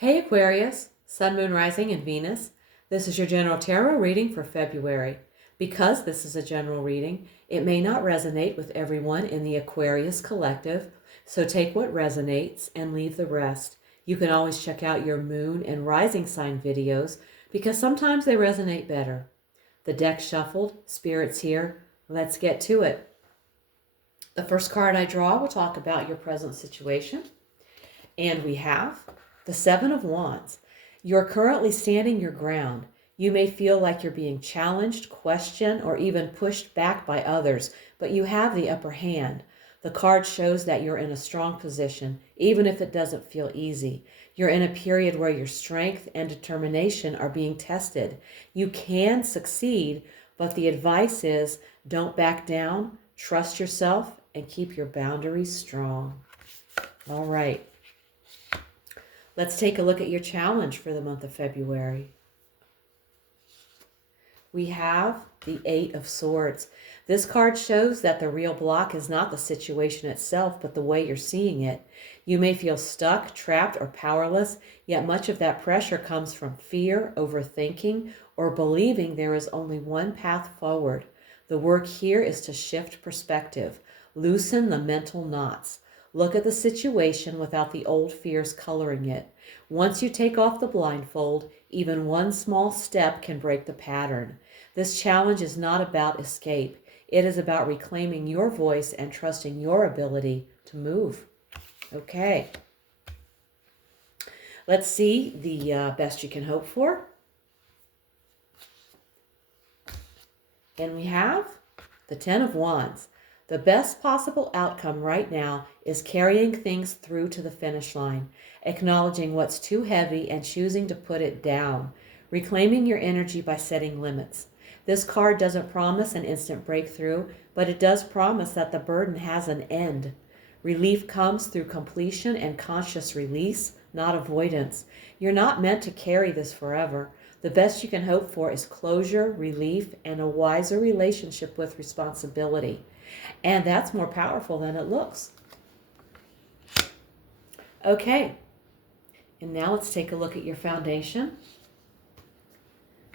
Hey Aquarius, Sun, Moon, Rising, and Venus. This is your general tarot reading for February. Because this is a general reading, it may not resonate with everyone in the Aquarius collective, so take what resonates and leave the rest. You can always check out your moon and rising sign videos because sometimes they resonate better. The deck shuffled, spirits here. Let's get to it. The first card I draw will talk about your present situation. And we have the Seven of Wands. You're currently standing your ground. You may feel like you're being challenged, questioned, or even pushed back by others, but you have the upper hand. The card shows that you're in a strong position, even if it doesn't feel easy. You're in a period where your strength and determination are being tested. You can succeed, but the advice is don't back down, trust yourself, and keep your boundaries strong. All right. Let's take a look at your challenge for the month of February. We have the Eight of Swords. This card shows that the real block is not the situation itself, but the way you're seeing it. You may feel stuck, trapped, or powerless, yet much of that pressure comes from fear, overthinking, or believing there is only one path forward. The work here is to shift perspective, loosen the mental knots. Look at the situation without the old fears coloring it. Once you take off the blindfold, even one small step can break the pattern. This challenge is not about escape. It is about reclaiming your voice and trusting your ability to move. Okay. Let's see the best you can hope for. And we have the Ten of Wands. The best possible outcome right now is carrying things through to the finish line, acknowledging what's too heavy and choosing to put it down, reclaiming your energy by setting limits. This card doesn't promise an instant breakthrough, but it does promise that the burden has an end. Relief comes through completion and conscious release, not avoidance. You're not meant to carry this forever. The best you can hope for is closure, relief, and a wiser relationship with responsibility. And that's more powerful than it looks. Okay, and now let's take a look at your foundation.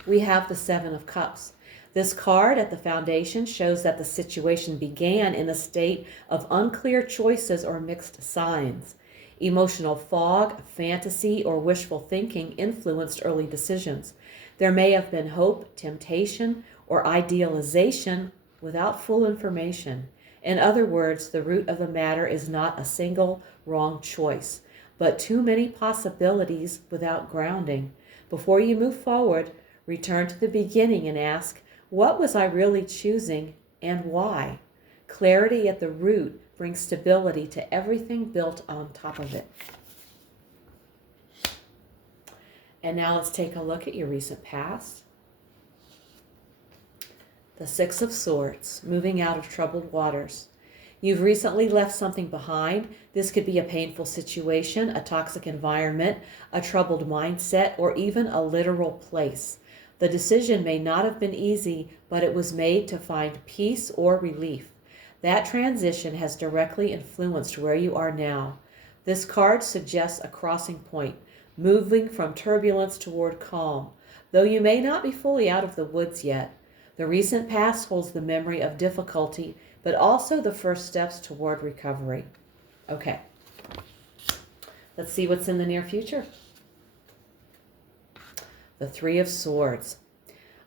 We have the Seven of Cups. This card at the foundation shows that the situation began in a state of unclear choices or mixed signs. Emotional fog, fantasy, or wishful thinking influenced early decisions. There may have been hope, temptation, or idealization without full information. In other words, the root of the matter is not a single wrong choice, but too many possibilities without grounding. Before you move forward, return to the beginning and ask, what was I really choosing and why? Clarity at the root brings stability to everything built on top of it. And now let's take a look at your recent past. The Six of Swords, moving out of troubled waters. You've recently left something behind. This could be a painful situation, a toxic environment, a troubled mindset, or even a literal place. The decision may not have been easy, but it was made to find peace or relief. That transition has directly influenced where you are now. This card suggests a crossing point, moving from turbulence toward calm, though you may not be fully out of the woods yet. The recent past holds the memory of difficulty, but also the first steps toward recovery. Okay, let's see what's in the near future. The Three of Swords.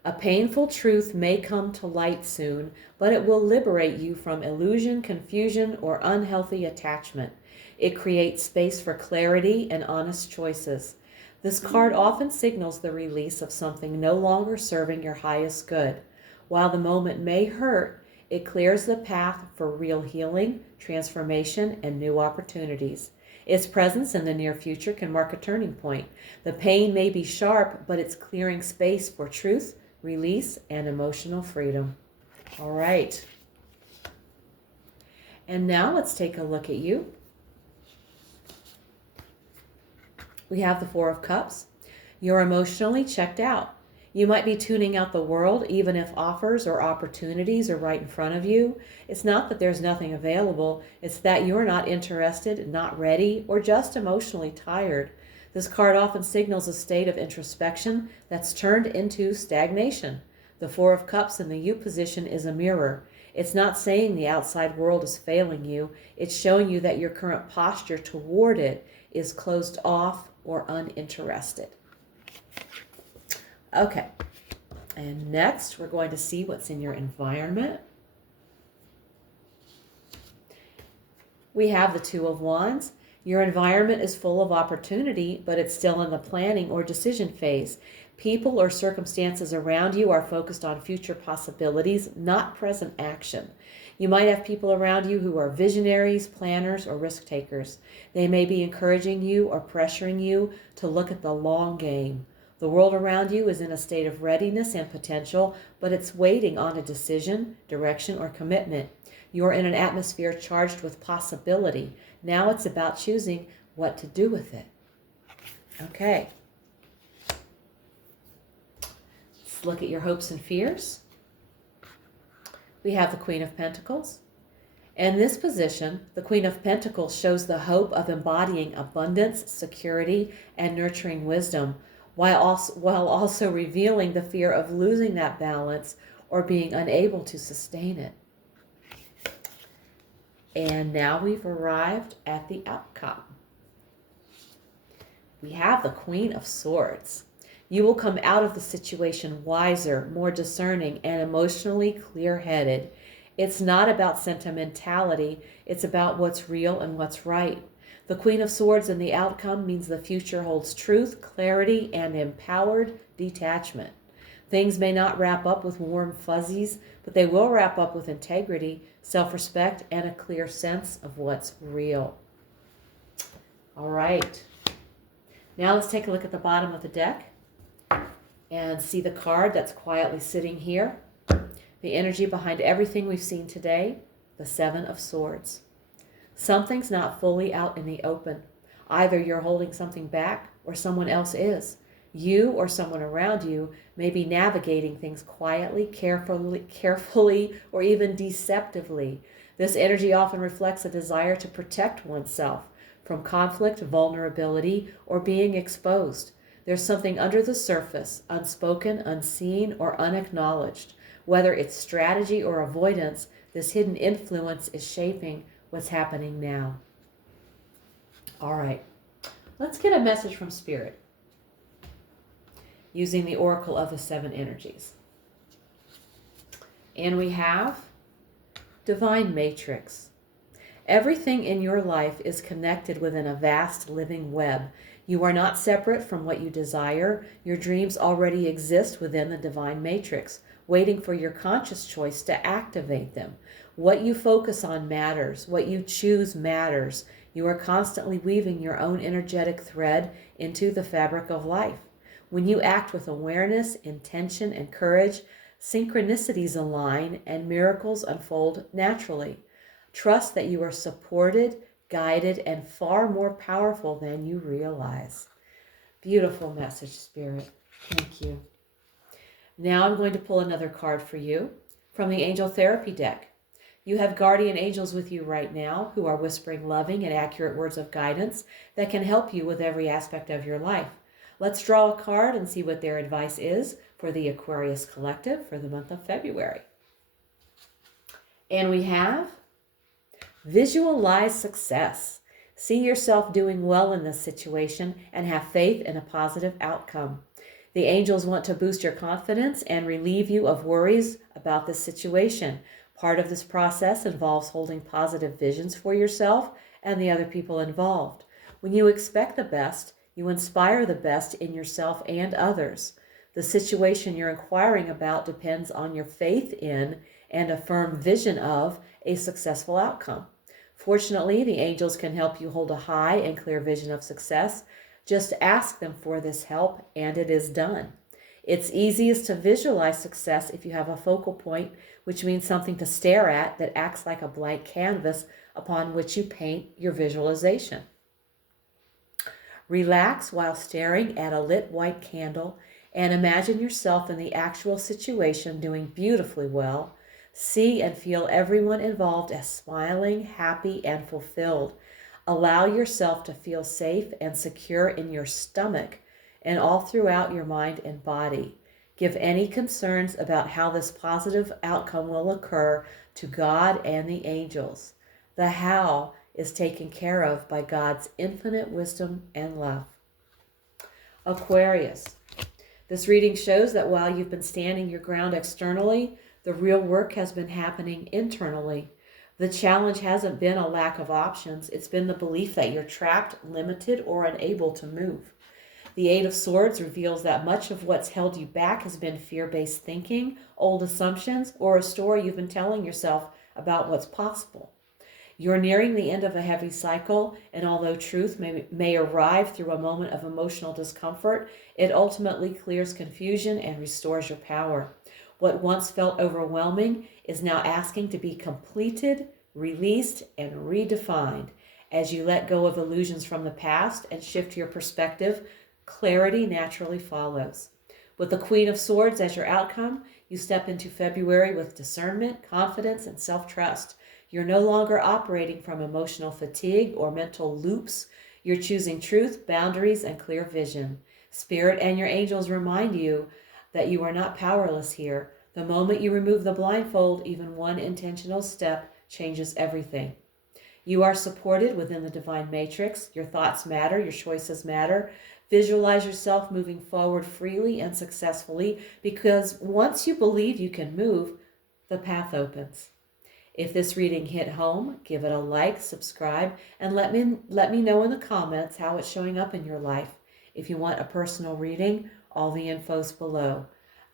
A painful truth may come to light soon, but it will liberate you from illusion, confusion, or unhealthy attachment. It creates space for clarity and honest choices. This card often signals the release of something no longer serving your highest good. While the moment may hurt, it clears the path for real healing, transformation, and new opportunities. Its presence in the near future can mark a turning point. The pain may be sharp, but it's clearing space for truth, release, and emotional freedom. All right. And now let's take a look at you. We have the Four of Cups. You're emotionally checked out. You might be tuning out the world even if offers or opportunities are right in front of you. It's not that there's nothing available. It's that you're not interested, not ready, or just emotionally tired. This card often signals a state of introspection that's turned into stagnation. The Four of Cups in the U position is a mirror. It's not saying the outside world is failing you. It's showing you that your current posture toward it is closed off or uninterested. Okay, and next we're going to see what's in your environment. We have the Two of Wands. Your environment is full of opportunity, but it's still in the planning or decision phase. People or circumstances around you are focused on future possibilities, not present action. You might have people around you who are visionaries, planners, or risk takers. They may be encouraging you or pressuring you to look at the long game. The world around you is in a state of readiness and potential, but it's waiting on a decision, direction, or commitment. You're in an atmosphere charged with possibility. Now it's about choosing what to do with it. Okay. Let's look at your hopes and fears. We have the Queen of Pentacles. In this position, the Queen of Pentacles shows the hope of embodying abundance, security, and nurturing wisdom, while also revealing the fear of losing that balance or being unable to sustain it. And now we've arrived at the outcome. We have the Queen of Swords. You will come out of the situation wiser, more discerning, and emotionally clear-headed. It's not about sentimentality. It's about what's real and what's right. The Queen of Swords in the outcome means the future holds truth, clarity, and empowered detachment. Things may not wrap up with warm fuzzies, but they will wrap up with integrity, self-respect, and a clear sense of what's real. All right. Now let's take a look at the bottom of the deck and see the card that's quietly sitting here. The energy behind everything we've seen today, the Seven of Swords. Something's not fully out in the open. Either you're holding something back or someone else is. You or someone around you may be navigating things quietly, carefully, or even deceptively. This energy often reflects a desire to protect oneself from conflict, vulnerability, or being exposed. There's something under the surface, unspoken, unseen, or unacknowledged. Whether it's strategy or avoidance, this hidden influence is shaping what's happening now. All right, let's get a message from Spirit using the Oracle of the Seven Energies. And we have Divine Matrix. Everything in your life is connected within a vast living web. You are not separate from what you desire. Your dreams already exist within the Divine Matrix, waiting for your conscious choice to activate them. What you focus on matters. What you choose matters. You are constantly weaving your own energetic thread into the fabric of life. When you act with awareness, intention, and courage, synchronicities align and miracles unfold naturally. Trust that you are supported, guided, and far more powerful than you realize. Beautiful message, Spirit. Thank you. Now I'm going to pull another card for you from the Angel Therapy deck. You have guardian angels with you right now who are whispering loving and accurate words of guidance that can help you with every aspect of your life. Let's draw a card and see what their advice is for the Aquarius Collective for the month of February. And we have Visualize Success. See yourself doing well in this situation and have faith in a positive outcome. The angels want to boost your confidence and relieve you of worries about this situation. Part of this process involves holding positive visions for yourself and the other people involved. When you expect the best, you inspire the best in yourself and others. The situation you're inquiring about depends on your faith in and a firm vision of a successful outcome. Fortunately, the angels can help you hold a high and clear vision of success. Just ask them for this help, and it is done. It's easiest to visualize success if you have a focal point, which means something to stare at that acts like a blank canvas upon which you paint your visualization. Relax while staring at a lit white candle and imagine yourself in the actual situation doing beautifully well. See and feel everyone involved as smiling, happy, and fulfilled. Allow yourself to feel safe and secure in your stomach and all throughout your mind and body. Give any concerns about how this positive outcome will occur to God and the angels. The how is taken care of by God's infinite wisdom and love. Aquarius. This reading shows that while you've been standing your ground externally, the real work has been happening internally. The challenge hasn't been a lack of options. It's been the belief that you're trapped, limited, or unable to move. The Eight of Swords reveals that much of what's held you back has been fear-based thinking, old assumptions, or a story you've been telling yourself about what's possible. You're nearing the end of a heavy cycle, and although truth may arrive through a moment of emotional discomfort, it ultimately clears confusion and restores your power. What once felt overwhelming is now asking to be completed, released, and redefined. As you let go of illusions from the past and shift your perspective, clarity naturally follows. With the Queen of Swords as your outcome, you step into February with discernment, confidence, and self-trust. You're no longer operating from emotional fatigue or mental loops. You're choosing truth, boundaries, and clear vision. Spirit and your angels remind you that you are not powerless here. The moment you remove the blindfold, even one intentional step changes everything. You are supported within the divine matrix. Your thoughts matter. Your choices matter. Visualize yourself moving forward freely and successfully, because once you believe you can move, the path opens. If this reading hit home, give it a like, subscribe, and let me know in the comments how it's showing up in your life. If you want a personal reading, all the info's below.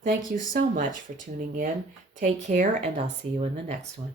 Thank you so much for tuning in. Take care, and I'll see you in the next one.